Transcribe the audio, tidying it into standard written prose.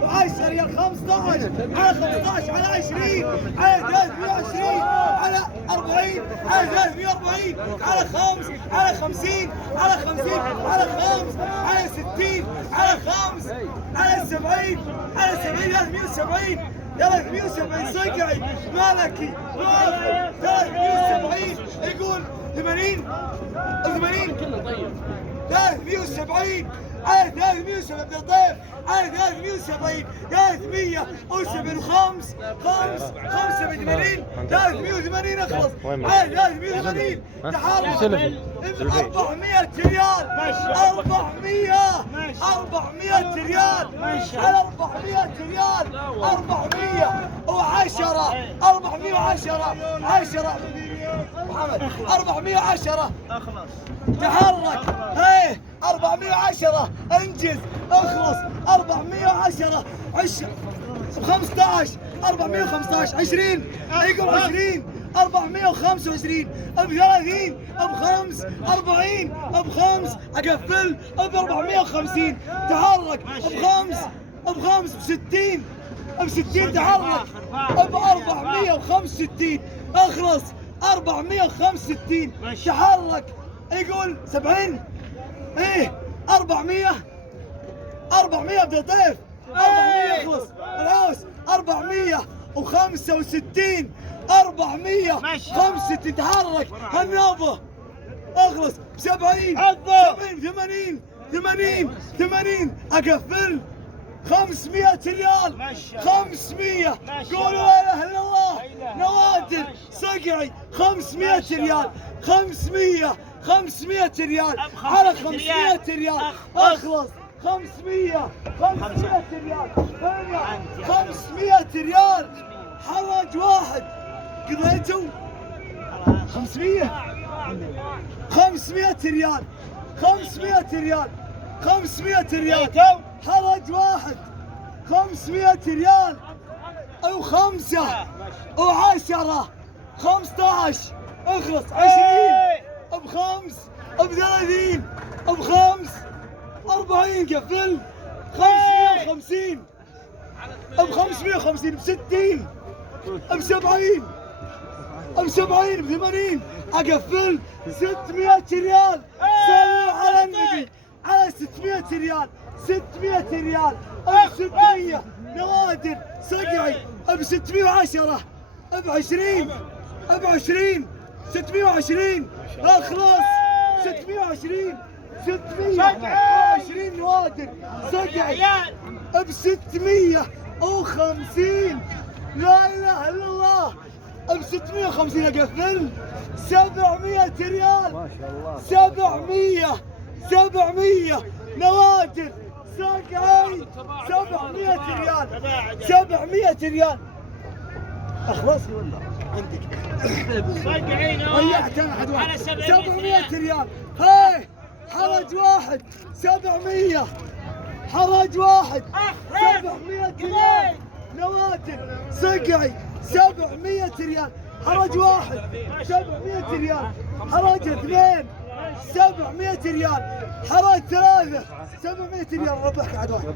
710 يا 15 على 15 على 20 على 320 على 40 على 340 على 5 على 50 على 50 على 5 على 60 على 5 على 70 على 70 370 يا 370 صقعي مالكي 370 يقول 80 370 على 370 بالضيف على 370 370 85 380 اخلص على 380 تحرك 400 ريال 400 ريال على 400 ريال 410 محمد 410 تحرك هيه 410 انجز اخلص 410 15 415 20 يقول 20 425 ب30 ب5 40 ب5 اقفل ب450 تحرك ب5 ب60 ب60 تحرك ب465 اخلص 465 تحرك يقول 70 ايه 400 بالضيف 400 يخلص العوس 465 465 تحرك النوبه اخلص ب 70 80 اقفل 500 ريال 500 قولوا لا اله الا الله نوادر صقعي 500 ريال 500 ريال على 500 ريال اخلص 500 ريال 500 ريال حرج واحد قضيتوا 500 ريال 500 ريال حرج واحد 500 ريال او 5 او 10 15 اخلص 20 ب5 ب30 ب5 40 قفل 550 ب550 ب60 ب70 ب80 اقفل 600 ريال صلوا على النبي على 600 ريال ب 600 نوادر صقعي ب 610 ب 20 620 اخلص 620 نوادر صقعي ب 650 لا اله الا الله ب 650 اقفل 700 ريال ما شاء الله 700 نوادر صقعي 700 ريال اخلص ولا عندك صقعي ضيعت انا حد واحد على 700 ريال هاي حرج واحد 700 حرج واحد 700 ريال نوادر صقعي 700 ريال حرج واحد 700 ريال حرج اثنين 700 ريال حرج ثلاثة 700 ريال ربحك عاد واحد